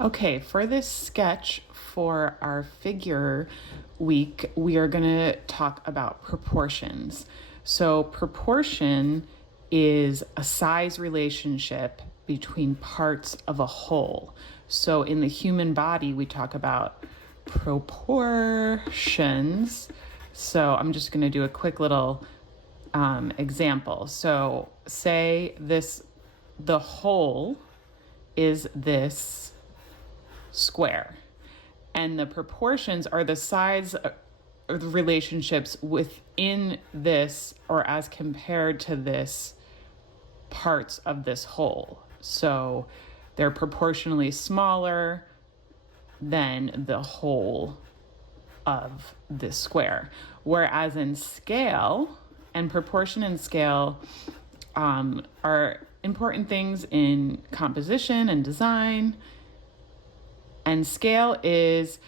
Okay, for this sketch for our figure week, we are going to talk about proportions. So, proportion is a size relationship between parts of a whole. So, in the human body, we talk about proportions. So, I'm just going to do a quick little example. So, say the whole is this square, and the proportions are the size or the relationships within this or as compared to this parts of this whole. So they're proportionally smaller than the whole of this square. Whereas in scale, and proportion and scale are important things in composition and design. And scale is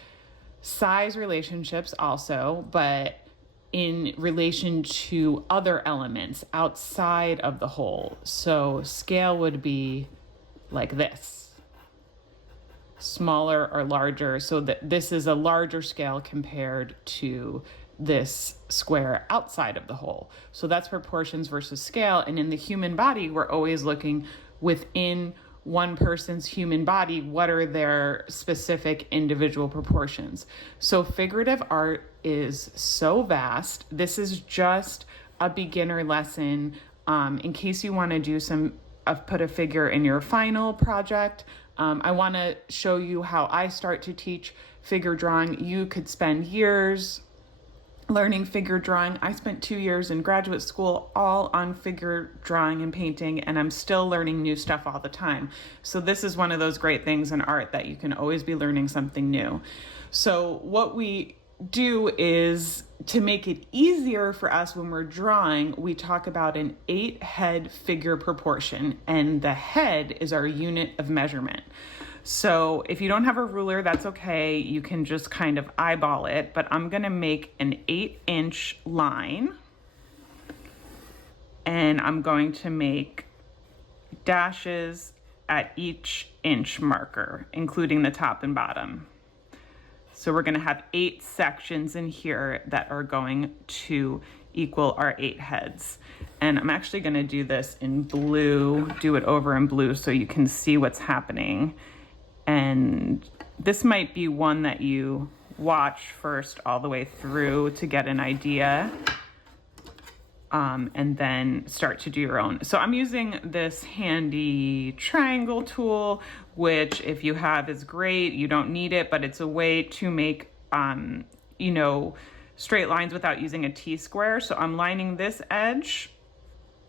size relationships also, but in relation to other elements outside of the whole. So scale would be like this, smaller or larger. So that this is a larger scale compared to this square outside of the whole. So that's proportions versus scale. And in the human body, we're always looking within one person's human body, what are their specific individual proportions. So figurative art is so vast. This is just a beginner lesson in case you want to do put a figure in your final project. I want to show you how I start to teach figure drawing. You could spend years learning figure drawing. I spent 2 years in graduate school all on figure drawing and painting, and I'm still learning new stuff all the time. So this is one of those great things in art that you can always be learning something new. So what we do is, to make it easier for us when we're drawing, we talk about an 8-head figure proportion, and the head is our unit of measurement. So if you don't have a ruler, that's okay. You can just kind of eyeball it, but I'm gonna make an 8-inch line, and I'm going to make dashes at each inch marker, including the top and bottom. So we're gonna have 8 sections in here that are going to equal our 8 heads. And I'm actually gonna do this in blue, do it over in blue so you can see what's happening. And this might be one that you watch first all the way through to get an idea, and then start to do your own. So I'm using this handy triangle tool, which if you have is great. You don't need it, but it's a way to make, straight lines without using a T-square. So I'm lining this edge,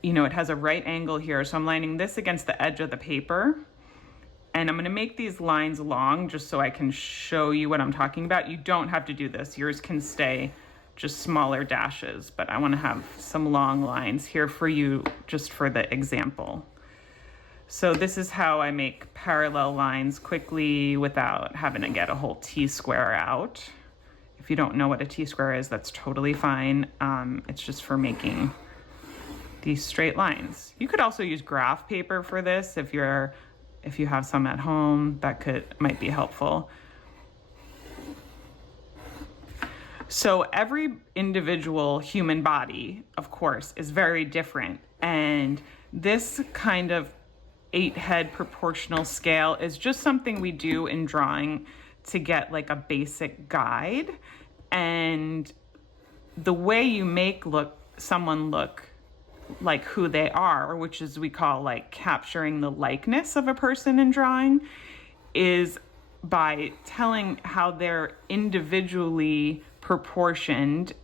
it has a right angle here. So I'm lining this against the edge of the paper. And I'm gonna make these lines long just so I can show you what I'm talking about. You don't have to do this. Yours can stay just smaller dashes, but I wanna have some long lines here for you just for the example. So this is how I make parallel lines quickly without having to get a whole T-square out. If you don't know what a T-square is, that's totally fine. It's just for making these straight lines. You could also use graph paper for this if you have some at home. That might be helpful. So every individual human body, of course, is very different. And this kind of 8-head proportional scale is just something we do in drawing to get like a basic guide. And the way you make someone look like who they are, which is we call like capturing the likeness of a person in drawing, is by telling how they're individually proportioned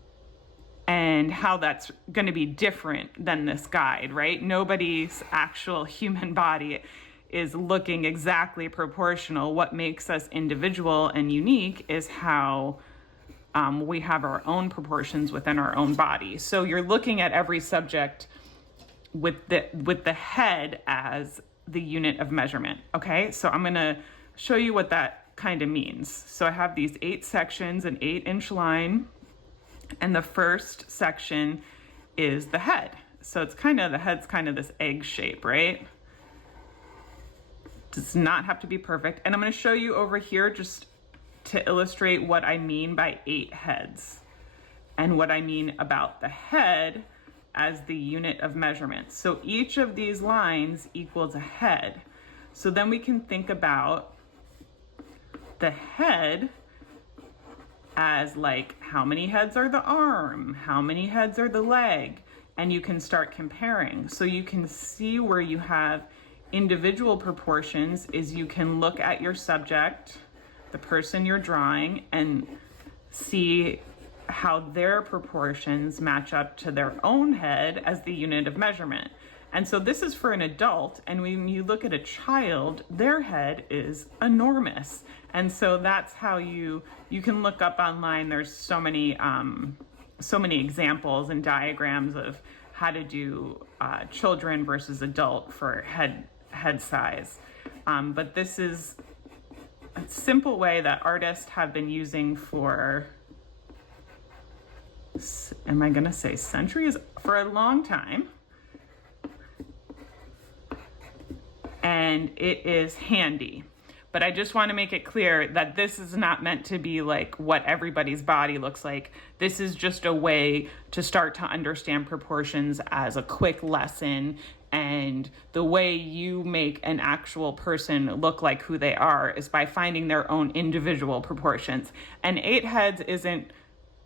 and how that's going to be different than this guide, right? Nobody's actual human body is looking exactly proportional. What makes us individual and unique is how we have our own proportions within our own body. So you're looking at every subject with the head as the unit of measurement. Okay, so I'm gonna show you what that kind of means. So I have these 8 sections, an 8-inch line, and the first section is the head. So the head's kind of this egg shape, right? Does not have to be perfect. And I'm going to show you over here just to illustrate what I mean by 8 heads and what I mean about the head as the unit of measurement. So each of these lines equals a head. So then we can think about the head as like, how many heads are the arm? How many heads are the leg? And you can start comparing. So you can see where you have individual proportions is you can look at your subject, the person you're drawing, and see how their proportions match up to their own head as the unit of measurement. And so this is for an adult, and when you look at a child, their head is enormous. And so that's how you can look up online. There's so many examples and diagrams of how to do children versus adult for head size. But this is a simple way that artists have been using for, am I gonna say centuries? For a long time. And it is handy. But I just want to make it clear that this is not meant to be like what everybody's body looks like. This is just a way to start to understand proportions as a quick lesson. And the way you make an actual person look like who they are is by finding their own individual proportions. And 8 heads isn't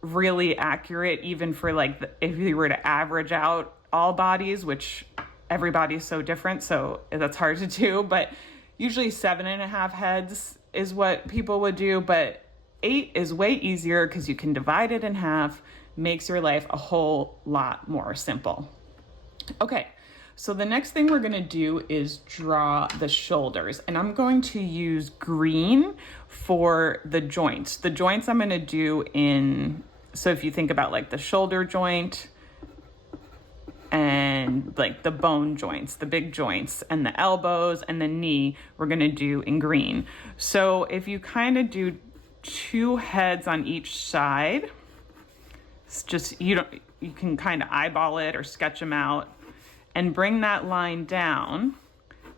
really accurate even for like if you were to average out all bodies, which everybody's so different, so that's hard to do. But usually 7.5 heads is what people would do, but 8 is way easier because you can divide it in half, makes your life a whole lot more simple. Okay, so the next thing we're gonna do is draw the shoulders, and I'm going to use green for the joints. The joints I'm gonna do so if you think about like the shoulder joint, and like the bone joints, the big joints, and the elbows and the knee, we're gonna do in green. So if you kind of do 2 heads on each side, it's just, you can kind of eyeball it or sketch them out and bring that line down.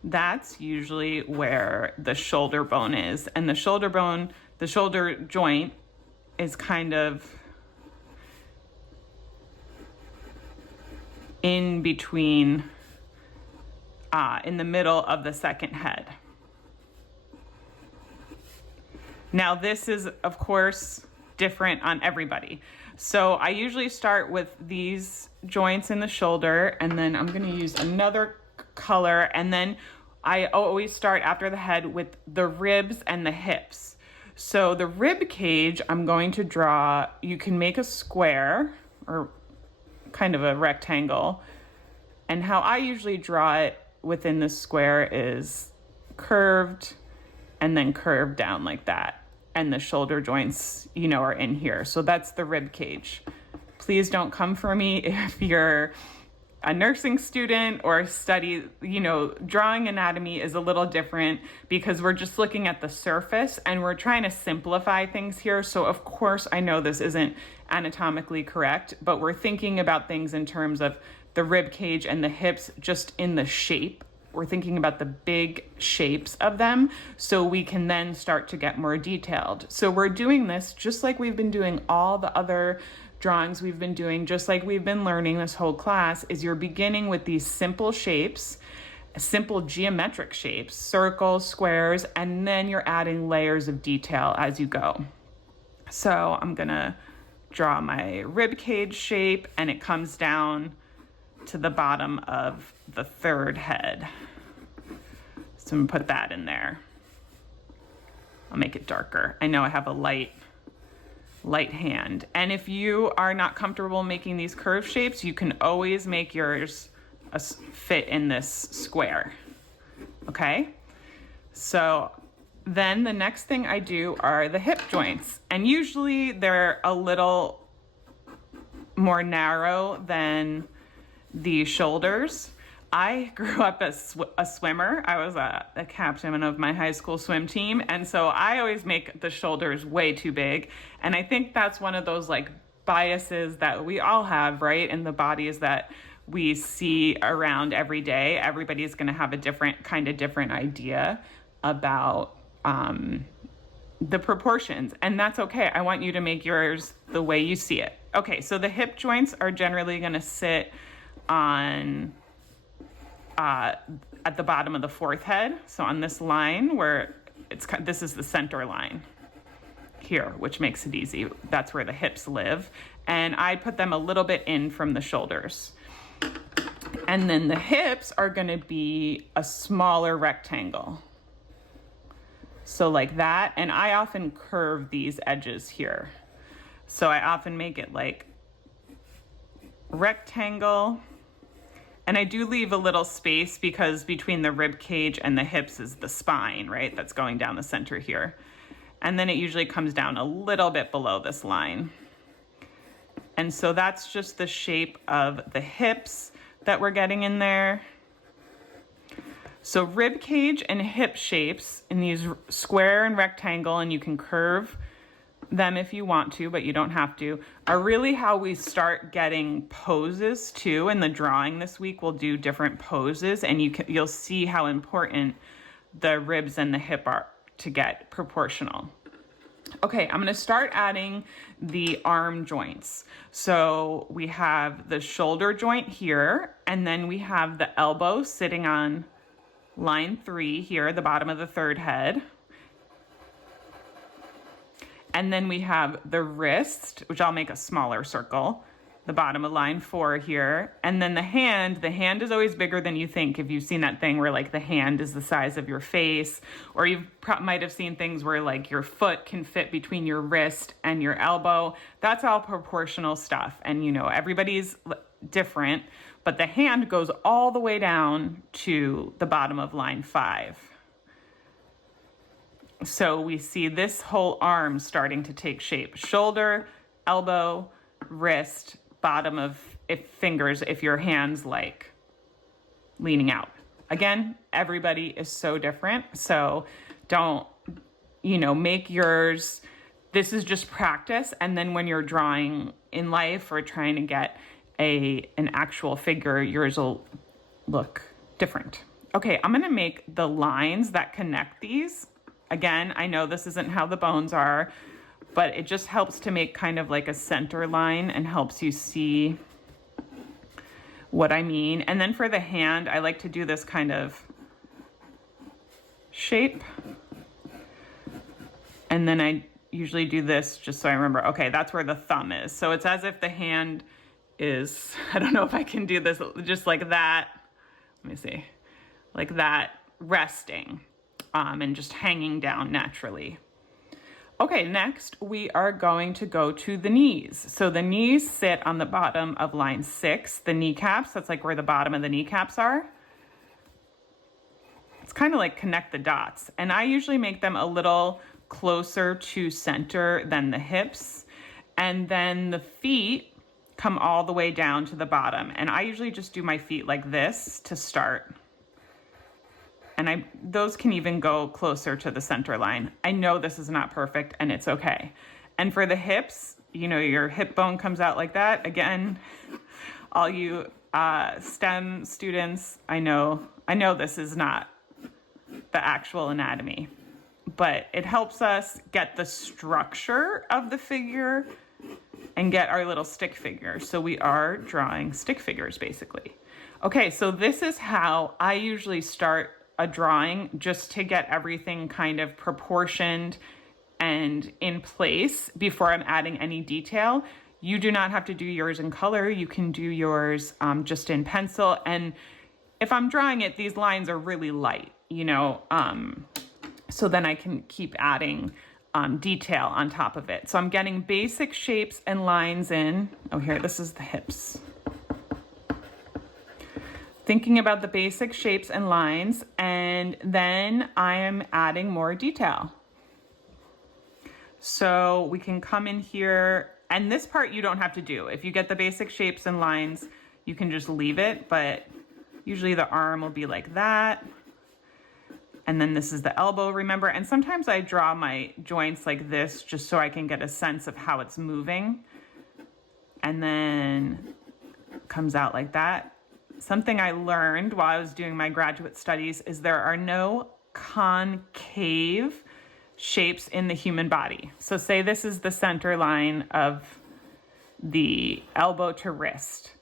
That's usually where the shoulder bone is. And the shoulder joint is kind of in between, in the middle of the second head. Now this is, of course, different on everybody. So I usually start with these joints in the shoulder, and then I'm gonna use another color, and then I always start after the head with the ribs and the hips. So the rib cage, I'm going to draw, you can make a square or kind of a rectangle. And how I usually draw it within the square is curved and then curved down like that. And the shoulder joints, are in here. So that's the rib cage. Please don't come for me if you're a nursing student or study, drawing anatomy is a little different because we're just looking at the surface and we're trying to simplify things here. So of course, I know this isn't anatomically correct, but we're thinking about things in terms of the rib cage and the hips just in the shape. We're thinking about the big shapes of them so we can then start to get more detailed. So we're doing this just like we've been doing all the other drawings we've been doing, just like we've been learning this whole class, is you're beginning with these simple shapes, simple geometric shapes, circles, squares, and then you're adding layers of detail as you go. So I'm gonna draw my rib cage shape, and it comes down to the bottom of the third head. So I'm gonna put that in there. I'll make it darker. I know I have a light hand. And if you are not comfortable making these curved shapes, you can always make yours fit in this square. Okay? So then the next thing I do are the hip joints. And usually they're a little more narrow than the shoulders. I grew up as a swimmer. I was a captain of my high school swim team. And so I always make the shoulders way too big. And I think that's one of those like biases that we all have, right? In the body, is that we see around every day, everybody's going to have a different idea about the proportions, and that's okay. I want you to make yours the way you see it. Okay, so the hip joints are generally going to sit on at the bottom of the fourth head. So on this line where this is the center line here, which makes it easy. That's where the hips live. And I put them a little bit in from the shoulders. And then the hips are going to be a smaller rectangle. So like that. And I often curve these edges here. So I often make it like rectangle. And I do leave a little space because between the rib cage and the hips is the spine, right? That's going down the center here. And then it usually comes down a little bit below this line. And so that's just the shape of the hips that we're getting in there. So rib cage and hip shapes in these square and rectangle, and you can curve them if you want to, but you don't have to, are really how we start getting poses too. In the drawing this week, we'll do different poses, and you'll see how important the ribs and the hip are to get proportional. Okay, I'm going to start adding the arm joints. So we have the shoulder joint here, and then we have the elbow sitting on line 3 here, the bottom of the third head. And then we have the wrist, which I'll make a smaller circle, the bottom of line 4 here. And then the hand is always bigger than you think. If you've seen that thing where like the hand is the size of your face, or you might have seen things where like your foot can fit between your wrist and your elbow. That's all proportional stuff. And you know, everybody's different, but the hand goes all the way down to the bottom of line 5. So we see this whole arm starting to take shape. Shoulder, elbow, wrist, bottom of fingers if your hand's like leaning out. Again, everybody is so different. So don't, make yours. This is just practice. And then when you're drawing in life or trying to get an actual figure, yours will look different. Okay, I'm going to make the lines that connect these. Again, I know this isn't how the bones are, but it just helps to make kind of like a center line and helps you see what I mean. And then for the hand, I like to do this kind of shape. And then I usually do this just so I remember, okay, that's where the thumb is. So it's as if the hand is, I don't know if I can do this, just like that. Let me see, like that, resting. And just hanging down naturally. Okay, next we are going to go to the knees. So the knees sit on the bottom of line 6, the kneecaps, that's like where the bottom of the kneecaps are. It's kind of like connect the dots. And I usually make them a little closer to center than the hips. And then the feet come all the way down to the bottom. And I usually just do my feet like this to start. And those can even go closer to the center line. I know this is not perfect and it's okay. And for the hips, your hip bone comes out like that. Again, all you STEM students, I know this is not the actual anatomy, but it helps us get the structure of the figure and get our little stick figure. So we are drawing stick figures basically. Okay, so this is how I usually start a drawing, just to get everything kind of proportioned and in place before I'm adding any detail. You do not have to do yours in color. You can do yours just in pencil. And if I'm drawing it, these lines are really light, so then I can keep adding detail on top of it. So I'm getting basic shapes and lines in. Oh, here, this is the hips. Thinking about the basic shapes and lines, and then I am adding more detail. So we can come in here, and this part you don't have to do. If you get the basic shapes and lines, you can just leave it, but usually the arm will be like that. And then this is the elbow, remember? And sometimes I draw my joints like this just so I can get a sense of how it's moving. And then it comes out like that. something I learned while I was doing my graduate studies is there are no concave shapes in the human body. So say this is the center line of the elbow to wrist.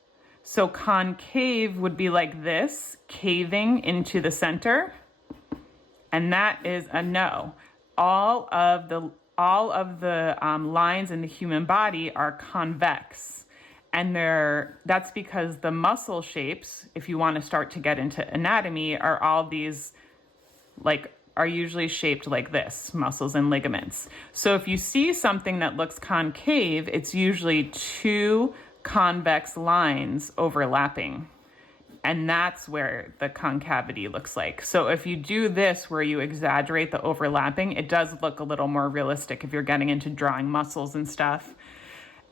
So concave would be like this, caving into the center, and that is a no. All of the lines in the human body are convex, and that's because the muscle shapes, if you want to start to get into anatomy, are all these are usually shaped like this, muscles and ligaments. So if you see something that looks concave, it's usually two convex lines overlapping. And that's where the concavity looks like. So if you do this where you exaggerate the overlapping, it does look a little more realistic if you're getting into drawing muscles and stuff.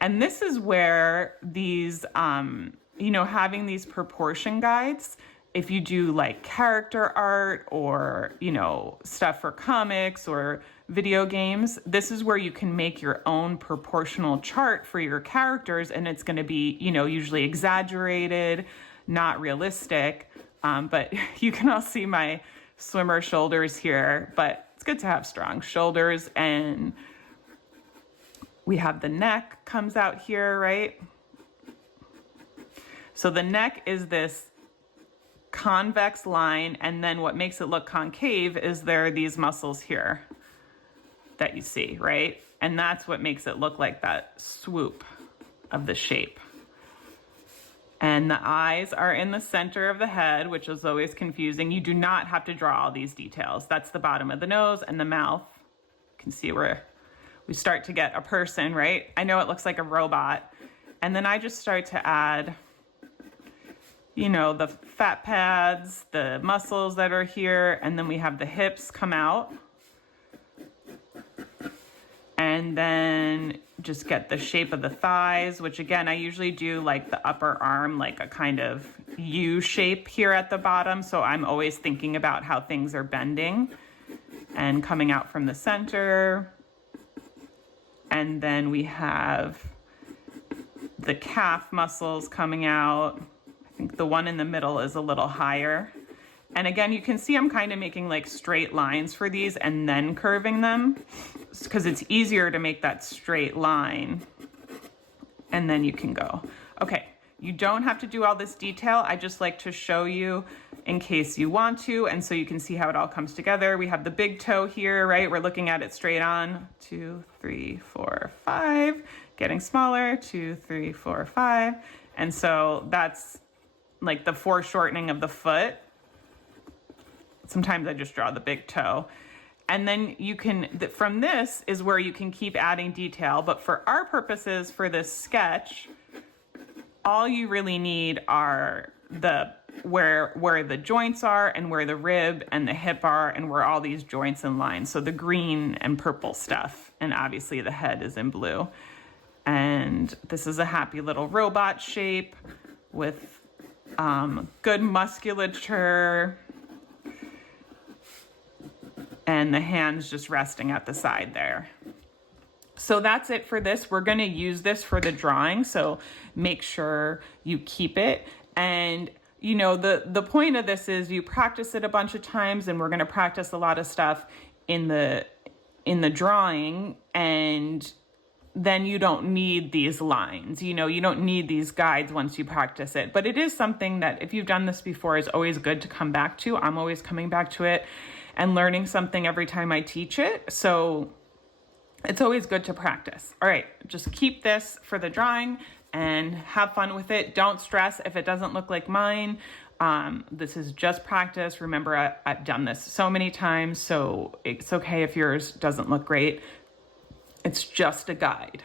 And this is where these, having these proportion guides, if you do like character art or, stuff for comics or video games, this is where you can make your own proportional chart for your characters. And it's going to be, usually exaggerated, not realistic. But you can all see my swimmer shoulders here, but it's good to have strong shoulders. And we have the neck comes out here, right? So the neck is this convex line, and then what makes it look concave is there are these muscles here that you see, right? And that's what makes it look like that swoop of the shape. And the eyes are in the center of the head, which is always confusing. You do not have to draw all these details. That's the bottom of the nose and the mouth. You can see where we start to get a person, right? I know it looks like a robot. And then I just start to add the fat pads, the muscles that are here, and then we have the hips come out. And then just get the shape of the thighs, which again, I usually do like the upper arm, like a kind of U shape here at the bottom. So I'm always thinking about how things are bending and coming out from the center. And then we have the calf muscles coming out. I think the one in the middle is a little higher. And again, you can see I'm kind of making like straight lines for these and then curving them because it's easier to make that straight line. And then you can go. Okay, you don't have to do all this detail. I just like to show you in case you want to, and so you can see how it all comes together. We have the big toe here, right? We're looking at it straight on. 2, 3, 4, 5. Getting smaller. 2, 3, 4, 5. And so that's like the foreshortening of the foot. Sometimes I just draw the big toe. And then you can, from this is where you can keep adding detail. But for our purposes, for this sketch, all you really need are where the joints are and where the rib and the hip are and where all these joints and lines. So the green and purple stuff. And obviously the head is in blue. And this is a happy little robot shape with good musculature. And the hands just resting at the side there. So that's it for this. We're going to use this for the drawing, so make sure you keep it. And the point of this is you practice it a bunch of times, and we're going to practice a lot of stuff in the drawing, and then you don't need these lines. You don't need these guides once you practice it. But it is something that if you've done this before is always good to come back to. I'm always coming back to it and learning something every time I teach it. So it's always good to practice. All right, just keep this for the drawing and have fun with it. Don't stress if it doesn't look like mine. This is just practice. Remember, I've done this so many times, so it's okay if yours doesn't look great. It's just a guide.